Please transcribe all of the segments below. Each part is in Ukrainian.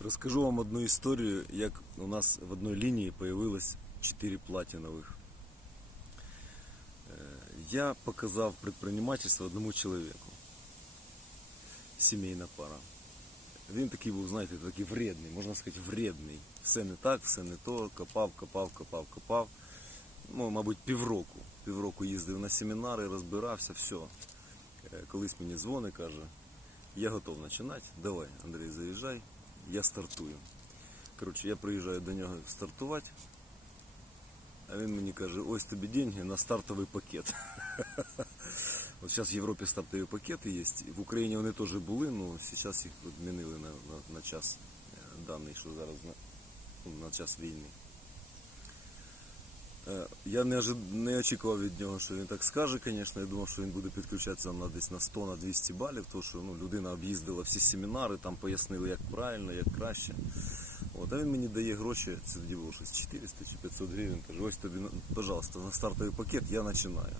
Розкажу вам одну історію, як у нас в одній лінії появилось 4 платинових. Е, Я показав предпринимательство одному чоловіку. Сімейна пара. Він такий був, знаєте, такий вредний, можна сказати, вредний. Все не так, все не то, копав, копав, копав, копав. Ну, мабуть, півроку. Півроку їздив на семінари, розбирався, все. Е, Колись мені дзвонить, каже, я готов починати. Давай, Андрій, заїжджай, я стартую. Коротше, я приїжджаю до нього стартувати, а він мені каже, ось тобі деньги на стартовий пакет. От зараз в Європі стартові пакети є. В Україні вони теж були, але зараз їх відмінили на, на, на час е, даний, що зараз на, ну, на час війни. Е, Я не, не очікував від нього, що він так скаже, звісно. Я думав, що він буде підключатися на десь на 100 на 200 балів, тому що ну, людина об'їздила всі семінари, там пояснили, як правильно, як краще. От, а він мені дає гроші, це тоді було щось 400 чи 500 гривень. Каже, ось тобі, пожалуйста, на стартовий пакет я починаю.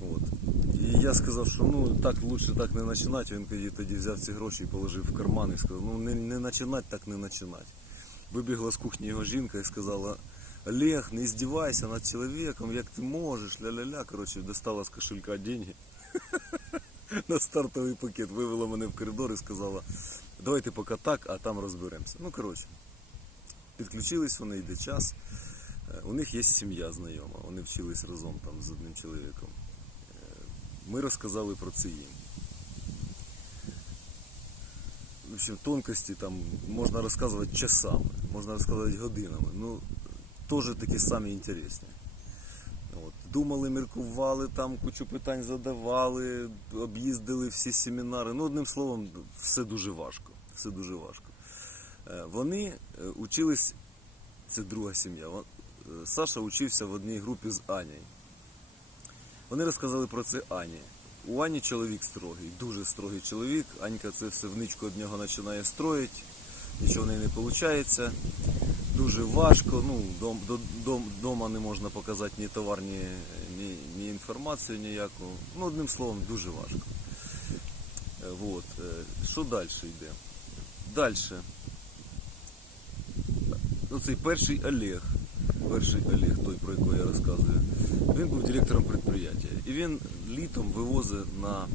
От. І я сказав, що ну так лучше так не починати. Він тоді, тоді взяв ці гроші і положив в карман і сказав, ну не, не починати, так не починати. Вибігла з кухні його жінка і сказала, Олег, не издевайся над человеком, як ти можеш, ля-ля-ля. Коротше, достала з кошелька деньги на стартовий пакет, вивела мене в коридор і сказала, давайте поки так, а там розберемося. Ну, коротше, підключились вони, йде час. Е, У них є сім'я знайома, вони вчились разом там з одним чоловіком. Е, Ми розказали про це їм. В общем, тонкості там можна розказувати часами, можна розказувати годинами. Ну, теж такі самі інтересні. От. Думали, міркували, там кучу питань задавали, об'їздили всі семінари. Ну, одним словом, все дуже важко. Все дуже важко. Е, Вони е, учились, це друга сім'я. Е, Саша учився в одній групі з Анією. Вони розказали про це Ані. У Ані чоловік строгий, дуже строгий чоловік. Анька це все вничку від нього починає строїти, нічого в неї не виходить. Дуже важко. Ну, дом, дом, дома не можна показати ні товар, ні, ні, ні інформацію ніяку. Ну, одним словом, дуже важко. Е, Вот. Е, Що далі йде? Далі. Ну, цей перший Олег, перший Олег, той, про якого я розказую, він був директором підприємства. І він літом вивозить на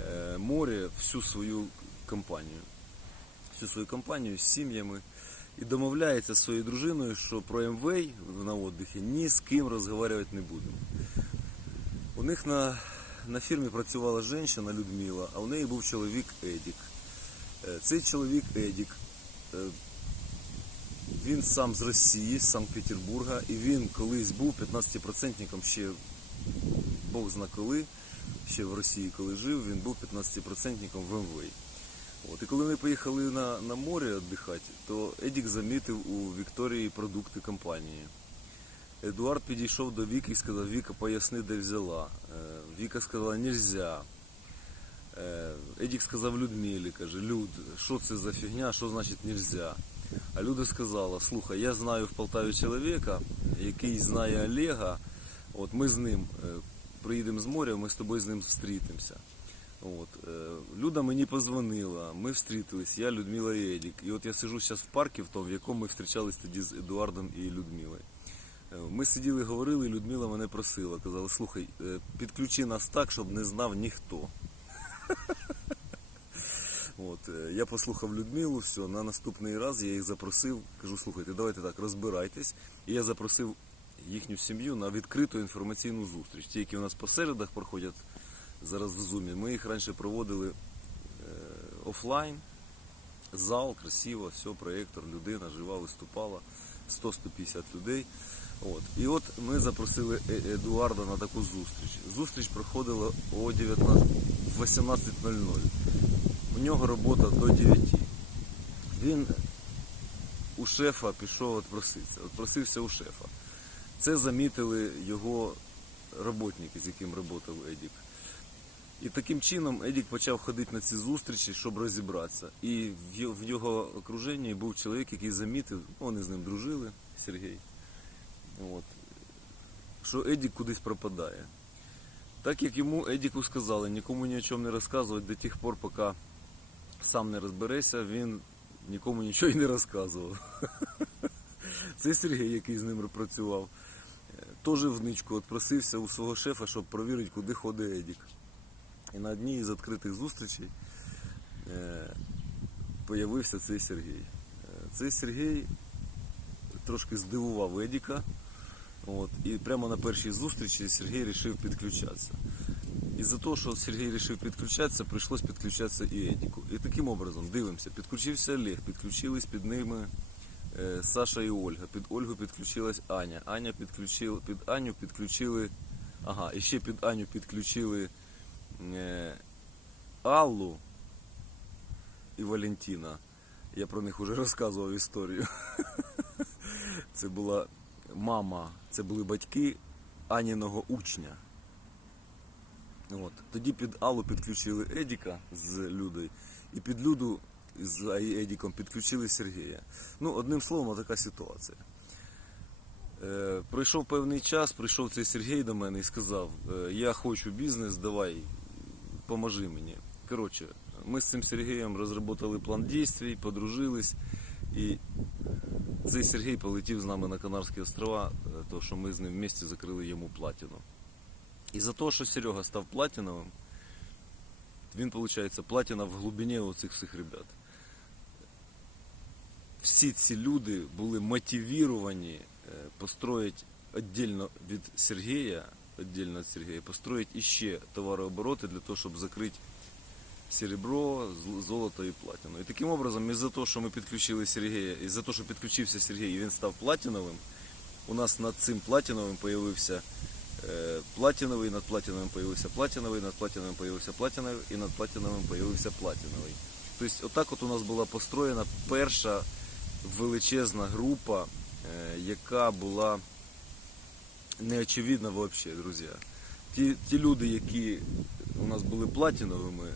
е, море всю свою компанію. Всю свою компанію з сім'ями. І домовляється зі своєю дружиною, що про МВ на віддихі ні з ким розмовляти не будемо. У них на, на фірмі працювала жінка Людмила, а у неї був чоловік Едік. Е, Цей чоловік Едік е, він сам з Росії, з Санкт-Петербурга, і він колись був 15% ще Бог зна коли, ще в Росії, коли жив, він був 15% в МВ. От, і коли ми поїхали на, на море віддихати, то Едік замітив у Вікторії продукти компанії. Едуард підійшов до Віки і сказав, Віка, поясни, де взяла. Е, Віка сказала, нельзя. Е, Едік сказав Людмилі, каже, Люд, що це за фігня, що значить нельзя? А Люда сказала, слухай, я знаю в Полтаві чоловіка, який знає Олега, от ми з ним е, приїдемо з моря, ми з тобою з ним зустрітимося. От, е, Люда мені позвонила, ми встрітились, я, Людмила і Едік. І от я сижу зараз в парку, в тому, в якому ми зустрічались тоді з Едуардом і Людмилою. Е, Ми сиділи, говорили, і Людмила мене просила, казала, слухай, е, підключи нас так, щоб не знав ніхто. От, е, я послухав Людмилу, все, на наступний раз я їх запросив, кажу, слухайте, давайте так, розбирайтесь. І я запросив їхню сім'ю на відкриту інформаційну зустріч. Ті, які у нас по середах проходять зараз в зумі. Ми їх раніше проводили е, офлайн, зал, красиво, все, проєктор, людина жива, виступала, 100-150 людей. От. І от ми запросили Е- Едуарда на таку зустріч. Зустріч проходила о 19, в 18.00. У нього робота до 9. Він у шефа пішов отпроситися, отпросився у шефа. Це замітили його роботники, з яким працював Едік. І таким чином Едік почав ходити на ці зустрічі, щоб розібратися. І в його- окруженні був чоловік, який замітив, вони з ним дружили, Сергій, от, що Едік кудись пропадає. Так як йому Едіку сказали, нікому ні о чому не розказувати до тих пор, поки сам не розбереся, він нікому нічого і не розказував. Цей Сергій, який з ним працював, е, теж в ничку от просився у свого шефа, щоб провірити, куди ходить Едік. І на одній із відкритих зустрічей е, появився цей Сергій. Е, Цей Сергій трошки здивував Едіка. От, і прямо на першій зустрічі Сергій вирішив підключатися. Із-за того, що Сергій вирішив підключатися, прийшлось підключатися і Едіку. І таким образом дивимося, підключився Олег, підключились під ними е, Саша і Ольга. Під Ольгу підключилась Аня. Аня підключила, під Аню підключили. Ага, і ще під Аню підключили Аллу і Валентина. Я про них вже розказував історію. Це була мама, це були батьки Аніного учня. От. Тоді під Аллу підключили Едіка з Людою, і під Люду з Едіком підключили Сергія. Ну, одним словом, така ситуація. Е, пройшов певний час, прийшов цей Сергій до мене і сказав: е, Я хочу бізнес, давай, поможи мені. Коротше, ми з цим Сергієм розробили план дій, подружились, і цей Сергій полетів з нами на Канарські острова, е, то що ми з ним вместе закрили йому платіну. І за те, що Серега став платіновим, він, виходить, платіна в глибині оцих всіх ребят. Всі ці люди були мотивіровані е, построїти віддільно від Сергія, віддільно від Сергія, построїти іще товарообороти для того, щоб закрити серебро, золото і платину. І таким образом, із-за того, що ми підключили Сергія, із-за того, що підключився Сергій і він став платіновим, у нас над цим платіновим появився е, платіновий, над платіновим появився платіновий, над платіновим появився платіновий і над платіновим появився платіновий. Тобто, отак от у нас була построєна перша величезна група, е, яка була неочевидна взагалі, друзі. Ті, ті люди, які у нас були платіновими, е,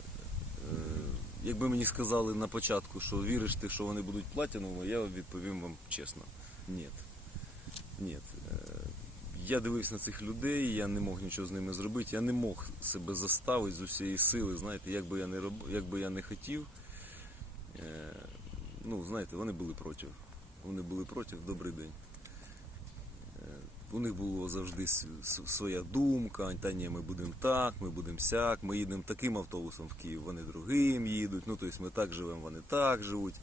якби мені сказали на початку, що віриш ти, що вони будуть платіновими, я відповім вам чесно. Ні. Ні. Е, Я дивився на цих людей, я не мог нічого з ними зробити, я не мог себе заставити з усієї сили, знаєте, як би я не роб... як би я не хотів. Е, Ну, знаєте, вони були проти. Вони були проти, добрий день. У них була завжди своя думка, та ні, ми будемо так, ми будемо сяк, ми їдемо таким автобусом в Київ, вони другим їдуть. Ну, тобто ми так живемо, вони так живуть.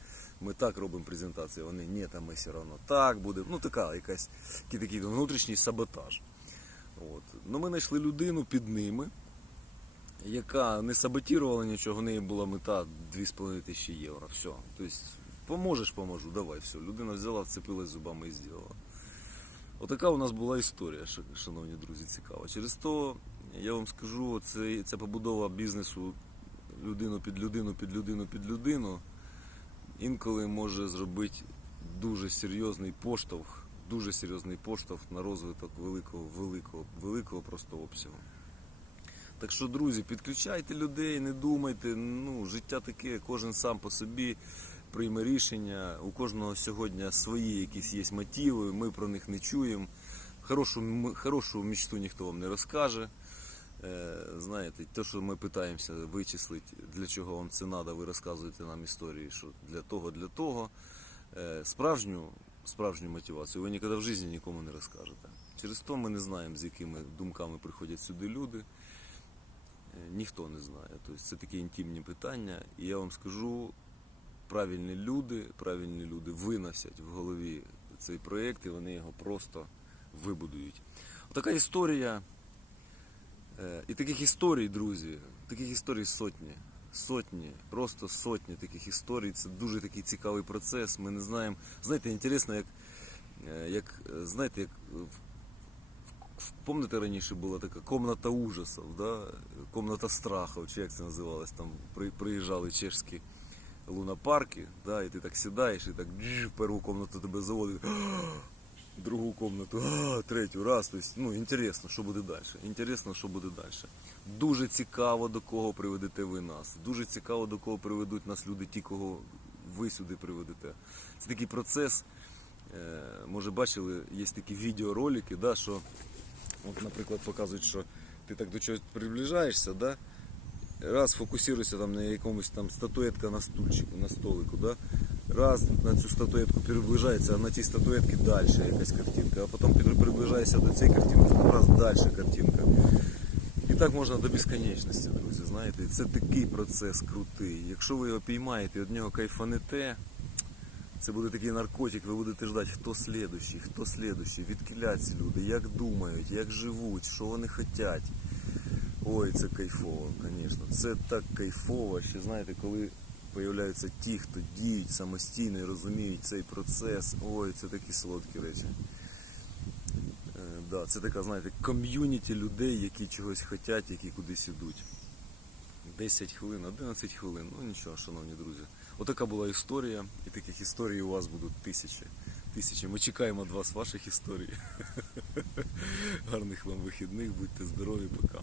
Ми так робимо презентації, вони ні, там ми все одно так будемо. Ну, така якась такий, внутрішній саботаж. От. Ну, ми знайшли людину під ними, яка не саботувала нічого, в неї була мета 2,5 тисячі євро. Все. Тобто, поможеш, поможу, давай, все. Людина взяла, вцепилась зубами і зробила. Отака у нас була історія, шановні друзі, цікава. Через то я вам скажу, це, це побудова бізнесу людину під людину, під людину, під людину. Інколи може зробити дуже серйозний поштовх, дуже серйозний поштовх на розвиток великого, великого, великого просто обсягу. Так що, друзі, підключайте людей, не думайте. Ну, життя таке, кожен сам по собі прийме рішення. У кожного сьогодні свої якісь є мотиви, ми про них не чуємо. Хорошу, хорошу мечту ніхто вам не розкаже. Е, Знаєте, те, що ми питаємося вичислити, для чого вам це треба, ви розказуєте нам історії, що для того, для того. Е, Справжню, справжню мотивацію ви ніколи в житті нікому не розкажете. Через то ми не знаємо, з якими думками приходять сюди люди. Е, Ніхто не знає. Тобто це такі інтимні питання. І я вам скажу, правильні люди, правильні люди виносять в голові цей проєкт і вони його просто вибудують. Така історія. Е, І таких історій, друзі, таких історій сотні. Сотні, просто сотні таких історій. Це дуже такий цікавий процес. Ми не знаємо. Знаєте, інтересно, як, е, як е, знаєте, як Помните, раніше була така комната ужасів, да? комната страхів, чи як це називалось, там приїжджали чешські лунопарки, да? і ти так сідаєш і так в першу комнату тебе заводить, другу комнату, а, третю, раз. Тобто, ну, інтересно, що буде далі. Інтересно, що буде далі. Дуже цікаво, до кого приведете ви нас. Дуже цікаво, до кого приведуть нас люди, ті, кого ви сюди приведете. Це такий процес. Е, може, бачили, є такі відеоролики, да, що, от, наприклад, показують, що ти так до чогось приближаєшся, да, раз фокусуєшся там на якомусь там статуетка на стульчику, на столику, да, раз на цю статуетку приближається, а на тій статуетці далі якась картинка, а потім приближаєшся до цієї картинки, раз далі картинка. І так можна до безконечності, друзі. Знаєте, це такий процес крутий. Якщо ви його піймаєте і від нього кайфанете, це буде такий наркотик, ви будете ждати, хто слідущий, хто слідущий, відкіля ці люди, як думають, як живуть, що вони хочуть. Ой, це кайфово, звісно. Це так кайфово, що знаєте, коли появляються ті, хто діють самостійно і розуміють цей процес. Ой, це такі солодкі речі. Е, да, це така, знаєте, ком'юніті людей, які чогось хочуть, які кудись ідуть. 10 хвилин, 11 хвилин. Ну нічого, шановні друзі. Отака була історія, і таких історій у вас будуть тисячі. Тисячі. Ми чекаємо від вас ваших історій. Гарних вам вихідних, будьте здорові, пока.